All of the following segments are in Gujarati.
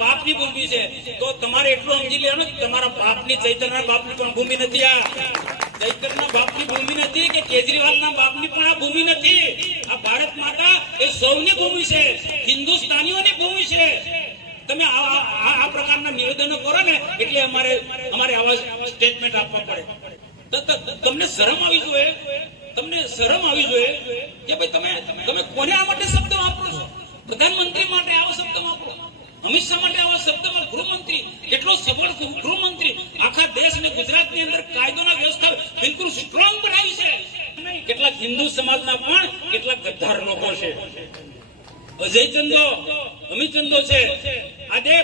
બાપની ભૂમિ છે. તો તમારે એટલું સમજી લેવાનું કે તમારા બાપની બાપ બાપની પણ ભૂમિ નથી આ. ચૈતરના બાપની ભૂમિ નથી કે કેજરીવાલના બાપની પણ આ ભૂમિ નથી. આ ભારત માતા એ સૌની ભૂમિ છે. હિન્દુસ્તાનીઓની ભૂમિ છે. તમે આ પ્રકારના નિવેદનો કરો ને, એટલે અમારે અમારે આવા સ્ટેટમેન્ટ આપવા પડે. તમને શરમ આવી જોઈએ? તમને શરમ આવી જોઈએ? કે ભાઈ તમે તમે કોને આ માટે શબ્દ વાપરો છો? પ્રધાનમંત્રી માટે આવો શબ્દ વાપરો. અમિત શાહ માટે આવો શબ્દ વાપરો. ગૃહમંત્રી, કેટલો સફળ ગૃહમંત્રી, આખા દેશ અને ગુજરાતની અંદર કાયદોના વ્યવસ્થા બિલકુલ સ્ટ્રોંગ બનાવી છે. કેટલાક હિન્દુ સમાજના પણ કેટલાક ગદ્દાર લોકો છે. અજય ચંદો અમિત ચંદો છે. આજે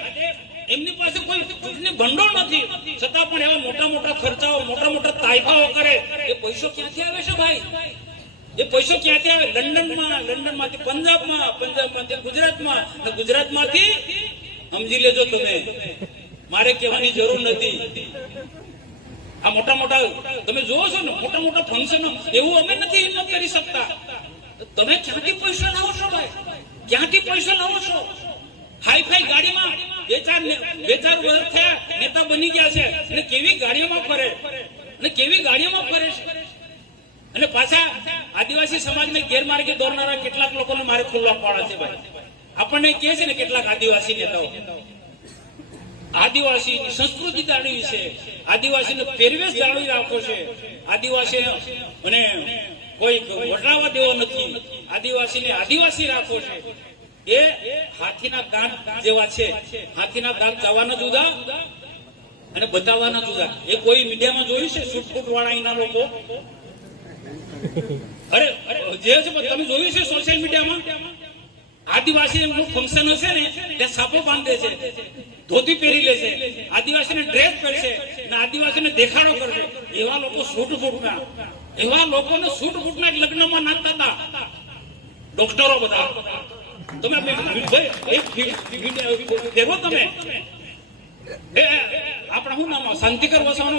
એમની પાસે કોઈ ચૂંટણી ભંડોળ નથી. છતાં પણ એવા મોટા મોટા ખર્ચાઓ, મોટા મોટા તાયફાઓ કરે. એ પૈસો ક્યાંથી આવે છે ભાઈ? એ પૈસો ક્યાંથી આવે? લંડનમાં. લંડનમાંથી પંજાબમાં, પંજાબમાંથી ગુજરાતમાં. અને ગુજરાતમાંથી સમજી લેજો તમે. મારે કહેવાની જરૂર નથી. આ મોટા મોટા તમે જોવો છો ને, મોટા મોટા ફંક્શનો એવું અમે નથી હિંમત કરી શકતા. તમે ક્યાંથી પૈસા લાવો છો ભાઈ? ક્યાંથી પૈસા લાવો છો? હાઈ ફાઈ ગાડીમાં બે ચાર બે ચાર વર્ષ થયા, નેતા બની ગયા છે. અને કેવી ગાડીઓમાં ફરે? અને કેવી ગાડીઓમાં ફરે છે? અને પાછા આદિવાસી સમાજને ગેરમાર્ગે દોરનારા કેટલાક લોકોને મારે ખુલ્લા પાડવા છે ભાઈ. આપણને કહે છે ને કેટલાક આદિવાસી નેતાઓ, આદિવાસી સંસ્કૃતિ જાળવી છે, આદિવાસીનો પહેરવેશ જાળવી રાખો છે, આદિવાસી અને કોઈ વટાવા દેવો નથી, આદિવાસીને આદિવાસી રાખો છે. એ હાથીના દાંત જેવા છે. હાથીના દાંત ચાવાના જુદા અને બતાવવાના જુદા એ કોઈ મીડિયામાં જોયું છે? છૂટફૂટ વાળા એના લોકો? અરે જે છે તમે જોયું છે સોશિયલ મીડિયામાં આદિવાસી ફંક્શન હશે ને ત્યાં સાપો બાંધે છે ધોતી પહેરી લે છે આદિવાસીને ડ્રેસ પહેરશે અને આદિવાસીને દેખાડો કરશે. એવા લોકો સૂટ ફૂટના. એવા લોકોને સૂટ ફૂટના લગ્નમાં નાખતા હતા. ડોક્ટરો બધા. તમે ભાઈ, તમે. આપણા શું નામ શાંતિકર વસાવાનો